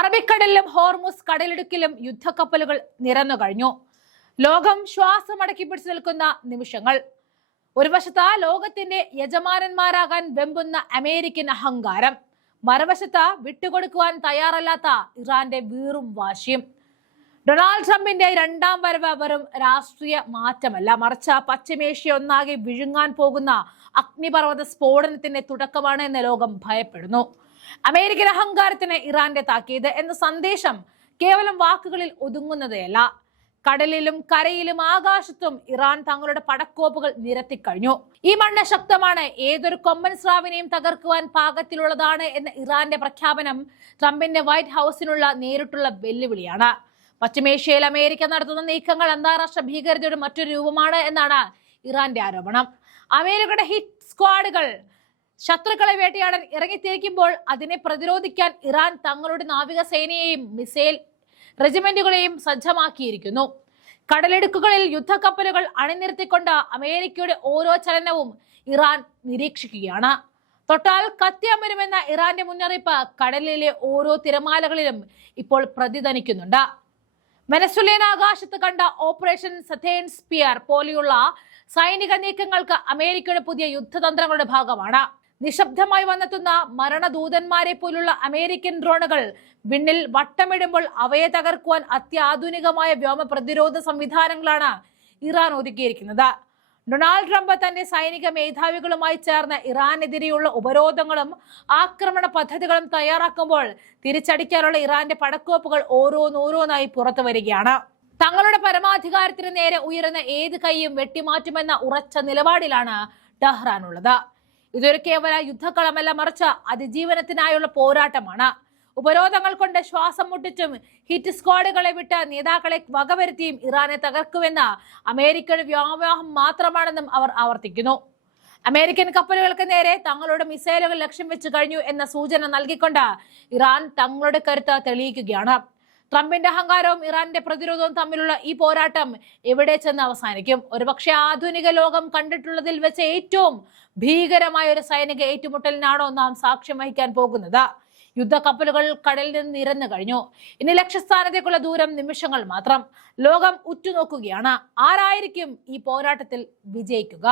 അറബിക്കടലിലും Hormuz കടലിടുക്കിലും യുദ്ധക്കപ്പലുകൾ നിരന്നു കഴിഞ്ഞു. ലോകം ശ്വാസമടക്കി പിടിച്ചു നിൽക്കുന്ന നിമിഷങ്ങൾ. ഒരു വശത്ത് ലോകത്തിന്റെ യജമാനന്മാരാകാൻ വെമ്പുന്ന അമേരിക്കൻ അഹങ്കാരം, മറുവശത്ത് വിട്ടുകൊടുക്കുവാൻ തയ്യാറല്ലാത്ത ഇറാന്റെ വീറും വാശിയും. ഡൊണാൾഡ് ട്രംപിന്റെ രണ്ടാം വരവ് വെറും രാഷ്ട്രീയ മാറ്റമല്ല, മറിച്ച് പശ്ചിമേഷ്യ ഒന്നാകെ വിഴുങ്ങാൻ പോകുന്ന അഗ്നിപർവ്വത സ്ഫോടനത്തിന്റെ തുടക്കമാണ് എന്ന് ലോകം ഭയപ്പെടുന്നു. അമേരിക്കൻ അഹങ്കാരത്തിന് ഇറാന്റെ താക്കീത് എന്ന സന്ദേശം കേവലം വാക്കുകളിൽ ഒതുങ്ങുന്നതേയല്ല. കടലിലും കരയിലും ആകാശത്തും ഇറാൻ തങ്ങളുടെ പടക്കോപ്പുകൾ നിരത്തിക്കഴിഞ്ഞു. ഈ മണ്ണ് ശക്തമാണ്, ഏതൊരു കൊമ്പൻ സ്രാവിനെയും തകർക്കുവാൻ പാകത്തിലുള്ളതാണ് എന്ന ഇറാന്റെ പ്രഖ്യാപനം ട്രംപിന്റെ വൈറ്റ് ഹൗസിനുള്ള നേരിട്ടുള്ള വെല്ലുവിളിയാണ്. പശ്ചിമേഷ്യയിൽ അമേരിക്ക നടത്തുന്ന നീക്കങ്ങൾ അന്താരാഷ്ട്ര ഭീകരതയുടെ മറ്റൊരു രൂപമാണ് എന്നാണ് ഇറാന്റെ ആരോപണം. അമേരിക്കയുടെ ഹിറ്റ് സ്ക്വാഡുകൾ ശത്രുക്കളെ വേട്ടയാടാൻ ഇറങ്ങിത്തിരിക്കുമ്പോൾ അതിനെ പ്രതിരോധിക്കാൻ ഇറാൻ തങ്ങളുടെ നാവികസേനയെയും മിസൈൽ റെജിമെന്റുകളെയും സജ്ജമാക്കിയിരിക്കുന്നു. കടലിടുക്കുകളിൽ യുദ്ധക്കപ്പലുകൾ അണിനിരത്തിക്കൊണ്ട് അമേരിക്കയുടെ ഓരോ ചലനവും ഇറാൻ നിരീക്ഷിക്കുകയാണ്. തൊട്ടാൽ കത്തിയമരുമെന്ന ഇറാന്റെ മുന്നറിയിപ്പ് കടലിലെ ഓരോ തിരമാലകളിലും ഇപ്പോൾ പ്രതിധ്വനിക്കുന്നുണ്ട്. വെനസ്വേലിയൻ ആകാശത്ത് കണ്ട ഓപ്പറേഷൻ സതേൺ സ്പിയർ പോലെയുള്ള സൈനിക നീക്കങ്ങൾക്ക് അമേരിക്കയുടെ പുതിയ യുദ്ധതന്ത്രങ്ങളുടെ ഭാഗമാണ്. നിശബ്ദമായി വന്നെത്തുന്ന മരണദൂതന്മാരെ പോലുള്ള അമേരിക്കൻ ഡ്രോണുകൾ വിണ്ണിൽ വട്ടമിടുമ്പോൾ അവയെ തകർക്കുവാൻ അത്യാധുനികമായ വ്യോമ പ്രതിരോധ സംവിധാനങ്ങളാണ് ഇറാൻ ഒരുക്കിയിരിക്കുന്നത്. ഡൊണാൾഡ് ട്രംപ് തന്റെ സൈനിക മേധാവികളുമായി ചേർന്ന് ഇറാനെതിരെയുള്ള ഉപരോധങ്ങളും ആക്രമണ പദ്ധതികളും തയ്യാറാക്കുമ്പോൾ തിരിച്ചടിക്കാനുള്ള ഇറാന്റെ പടക്കോപ്പുകൾ ഓരോന്നോരോന്നായി പുറത്തു വരികയാണ്. തങ്ങളുടെ പരമാധികാരത്തിന് നേരെ ഉയരുന്ന ഏത് കൈയും വെട്ടിമാറ്റുമെന്ന ഉറച്ച നിലപാടിലാണ് ടെഹ്റാൻ ഉള്ളത്. ഇതൊരു കേവല യുദ്ധക്കളമല്ല, മറിച്ച് അതിജീവനത്തിനായുള്ള പോരാട്ടമാണ്. ഉപരോധങ്ങൾ കൊണ്ട് ശ്വാസം മുട്ടിച്ചും ഹിറ്റ് സ്ക്വാഡുകളെ വിട്ട് നേതാക്കളെ വകവരുത്തിയും ഇറാനെ തകർക്കുമെന്ന അമേരിക്കയുടെ വ്യോമവാഹം മാത്രമാണെന്നും അവർ ആവർത്തിക്കുന്നു. അമേരിക്കൻ കപ്പലുകൾക്ക് നേരെ തങ്ങളുടെ മിസൈലുകൾ ലക്ഷ്യം വെച്ച് കഴിഞ്ഞു എന്ന സൂചന നൽകിക്കൊണ്ട് ഇറാൻ തങ്ങളുടെ കരുത്ത് തെളിയിക്കുകയാണ്. ട്രംപിന്റെ അഹങ്കാരവും ഇറാന്റെ പ്രതിരോധവും തമ്മിലുള്ള ഈ പോരാട്ടം എവിടെ ചെന്ന് അവസാനിക്കും? ഒരുപക്ഷെ ആധുനിക ലോകം കണ്ടിട്ടുള്ളതിൽ വെച്ച് ഏറ്റവും ഭീകരമായ ഒരു സൈനിക ഏറ്റുമുട്ടലിനാണോ നാം സാക്ഷ്യം വഹിക്കാൻ പോകുന്നത്? യുദ്ധക്കപ്പലുകൾ കടലിൽ നിന്ന് നിരന്നു കഴിഞ്ഞു. ഇനി ലക്ഷ്യസ്ഥാനത്തേക്കുള്ള ദൂരം നിമിഷങ്ങൾ മാത്രം. ലോകം ഉറ്റുനോക്കുകയാണ്. ആരായിരിക്കും ഈ പോരാട്ടത്തിൽ വിജയിക്കുക?